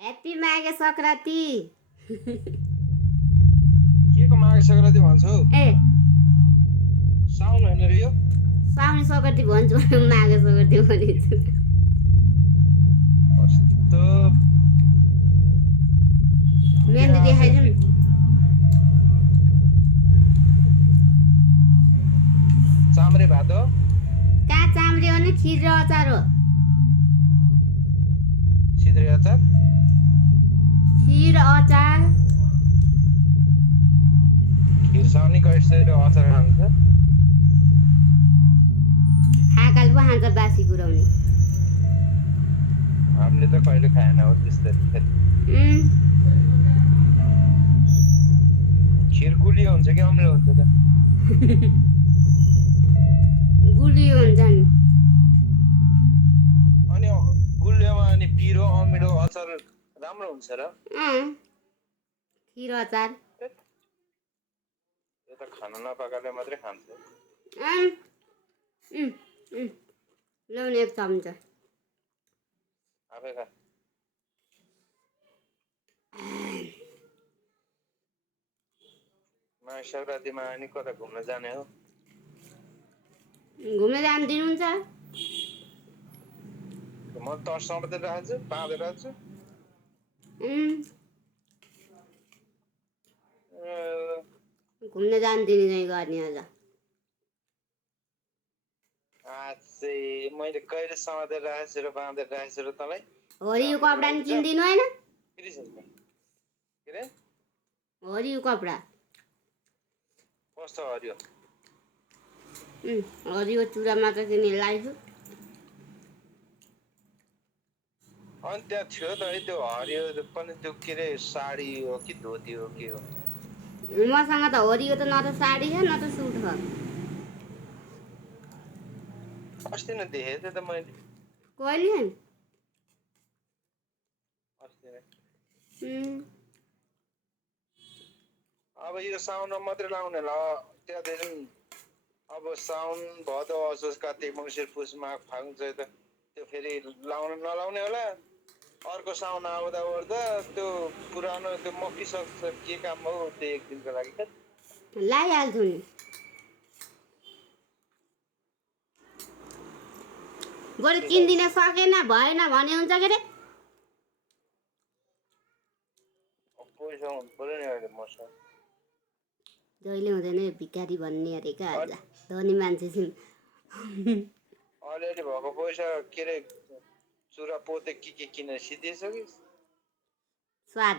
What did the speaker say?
Happy Maghe Sankranti. के को माघे संक्रान्ति भन्छौ? ए साउन होइन रे यो? साउने संक्रान्ति भन्छु माघे संक्रान्ति भनिन्छु। कस्तो मेहन्दी देखाइदिउँ। चाम्रे भात हो? कहाँ चाम्रे हो नि, खिर र अचार हो। सिद्रे अचार? खिर अचार। खिर साउने कसरी अचार खान्छ? खाकाल पो खान्छ बासी कुराउने। हामीले त कहिले खाएन हो त्यस्तै। खिर गुलियो हुन्छ कि अम्लो हुन्छ त? गुलियो हुन्छ नि। अनि गुलियोमा अनि पिरो अमिलो अचार राम्रो हुन्छ र? खिर अचार। यो त खान नपाएकाले मात्रै खान्छ। ल्याउने एक चम्चा। आफै खा। माघे संक्रान्तिमा अनि कता घुम्न जाने हो? घुम्न जानु दिनुहुन्छ? म त समातेर राख्छु, बाँधेर राख्छु। घुम्न जानु दिने चाहिँ गर्ने आज। आजै मैले कहिले समातेर राखेछु र बाँधेर राखेछु र तँलाई? हरियो कपडा नि किनिदिनु होइन? के रे? हरियो कपडा। कस्तो हरियो? हरियो चुरा मात्र किनेर ल्याइछु। अनि त्यहाँ थियो त है त्यो हरियो पनि त्यो के अरे साडी हो कि धोती हो के हो? मसँग त हरियो त न त साडी छ न त सुट छ। अस्ति नै देखेको थिएँ त मैले। कहिले? अस्ति नै। अब यो साउनमा मात्रै लाउने ल, त्यहाँदेखि अब साउन भदौ असोज कार्तिक मङ्सिर पुष माघ फागुन चैत त्यो फेरि नलाउने होला। अर्को साउन आउँदा ओर्दा त्यो पुरानो त्यो मकिसक्छ। के काम हो त्यो एक दिनको लागि? लगाइहाल्छु नि। बरु किनिदिन सकेन भएन भने हुन्छ के अरे? पैसा हुनु पऱ्यो नि अहिले मसँग। जहिले हुँदैन यो भिखारी भन्ने अरे क्या आज धनी मान्छे छिन्। अलिअलि भएको पैसा के अरे चुरा पोते के किनेर सिद्धिएछ कि? स्वाद